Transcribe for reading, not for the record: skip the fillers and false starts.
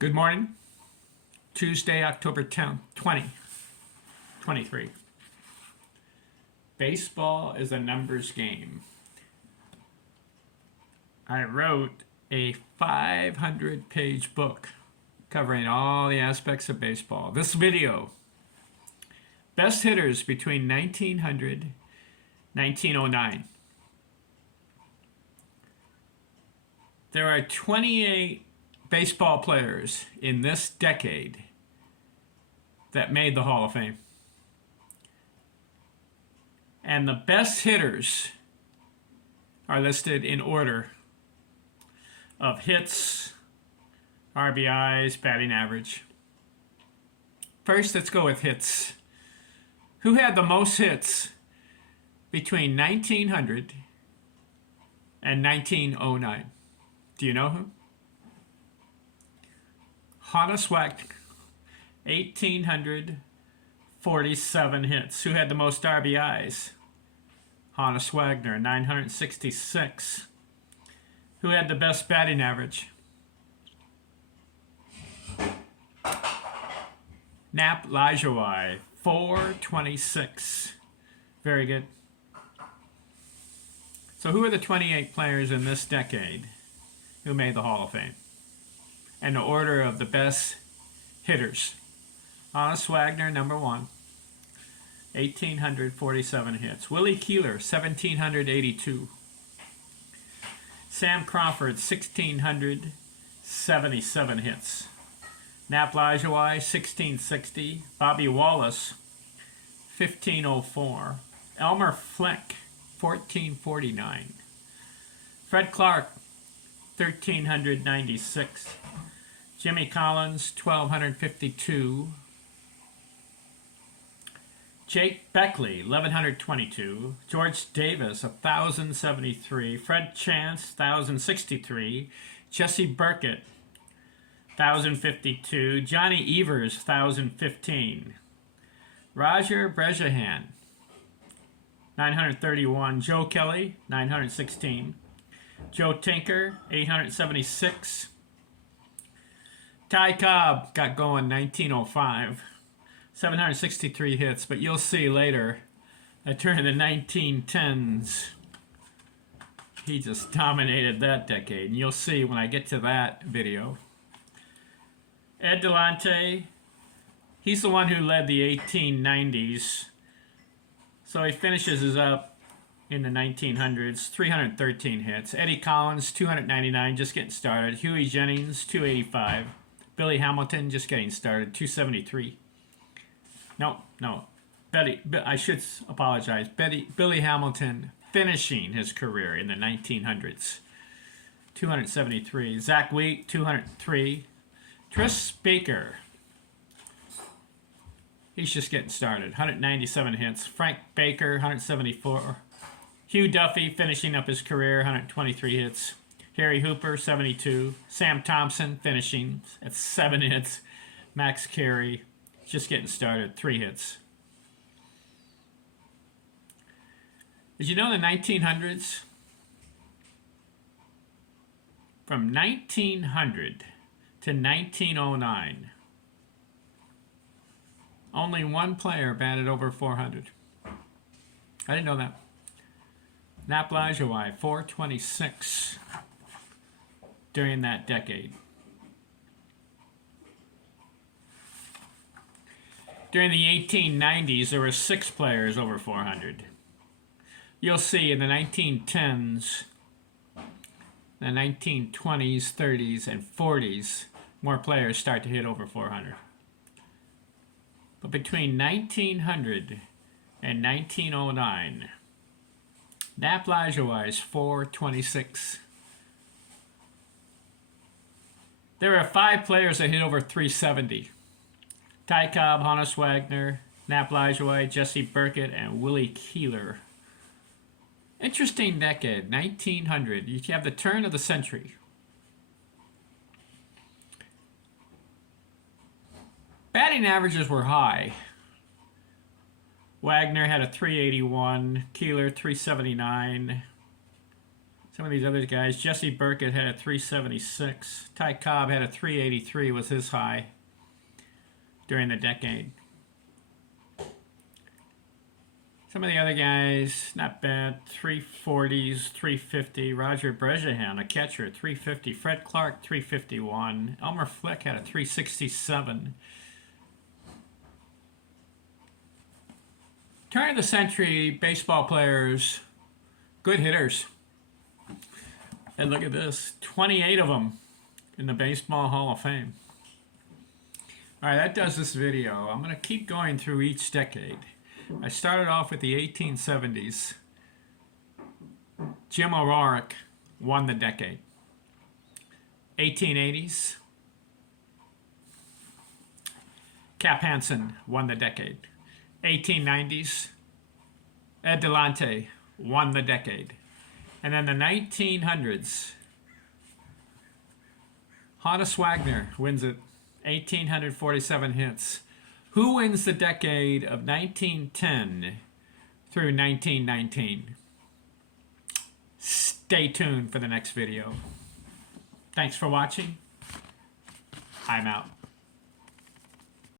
Good morning. Tuesday, October 10th, 2023. Baseball is a numbers game. I wrote a 500-page book covering all the aspects of baseball. This video, best hitters between 1900 and 1909. There are 28 baseball players in this decade that made the Hall of Fame. And the best hitters are listed in order of hits, RBIs, batting average. First, let's go with hits. Who had the most hits between 1900 and 1909? Do you know who? Honus Wagner, 1,847 hits. Who had the most RBIs? Honus Wagner, 966. Who had the best batting average? Nap Lajoie, 426. Very good. So who are the 28 players in this decade who made the Hall of Fame? And the order of the best hitters. Honus Wagner, number 1, 1,847 hits. Willie Keeler, 1,782. Sam Crawford, 1,677 hits. Nap Lajoie, 1,660. Bobby Wallace, 1,504. Elmer Fleck, 1,449. Fred Clark, 1,396. Jimmy Collins, 1,252. Jake Beckley, 1,122. George Davis, 1,073. Fred Chance, 1,063. Jesse Burkett, 1,052. Johnny Evers, 1,015. Roger Brejahan, 931. Joe Kelly, 916. Joe Tinker, 876. Ty Cobb got going 1905, 763 hits, but you'll see later that during the 1910s, he just dominated that decade, and you'll see when I get to that video. Ed Delonte, he's the one who led the 1890s, so he finishes up in the 1900s, 313 hits. Eddie Collins, 299, just getting started. Huey Jennings, 285. Billy Hamilton, just getting started, 273. No. I should apologize. Billy Hamilton finishing his career in the 1900s, 273. Zach Wheat, 203. Tris Baker, he's just getting started, 197 hits. Frank Baker, 174. Hugh Duffy finishing up his career, 123 hits. Harry Hooper, 72. Sam Thompson finishing at 7 hits. Max Carey, just getting started, 3 hits. Did you know the 1900s? From 1900 to 1909, only one player batted over 400. I didn't know that. Nap Lajoie, 426 during that decade. During the 1890s, there were 6 players over 400. You'll see in the 1910s, the 1920s, 30s, and 40s, more players start to hit over 400. But between 1900 and 1909, Nap Lajoie is 426. There are 5 players that hit over 370. Ty Cobb, Honus Wagner, Nap Lajoie, Jesse Burkett, and Willie Keeler. Interesting decade, 1900. You have the turn of the century. Batting averages were high. Wagner had a 381, Keeler 379. Some of these other guys, Jesse Burkett had a 376. Ty Cobb had a 383 was his high during the decade. Some of the other guys, not bad. 340s, 350. Roger Brejehan, a catcher, 350. Fred Clark, 351. Elmer Flick had a 367. Turn of the century baseball players, good hitters. And look at this, 28 of them in the Baseball Hall of Fame. All right, that does this video. I'm going to keep going through each decade. I started off with the 1870s. Jim O'Rourke won the decade. 1880s. Cap Hansen won the decade. 1890s. Ed Delante won the decade. And then the 1900s. Honus Wagner wins it. 1,847 hits. Who wins the decade of 1910 through 1919? Stay tuned for the next video. Thanks for watching. I'm out.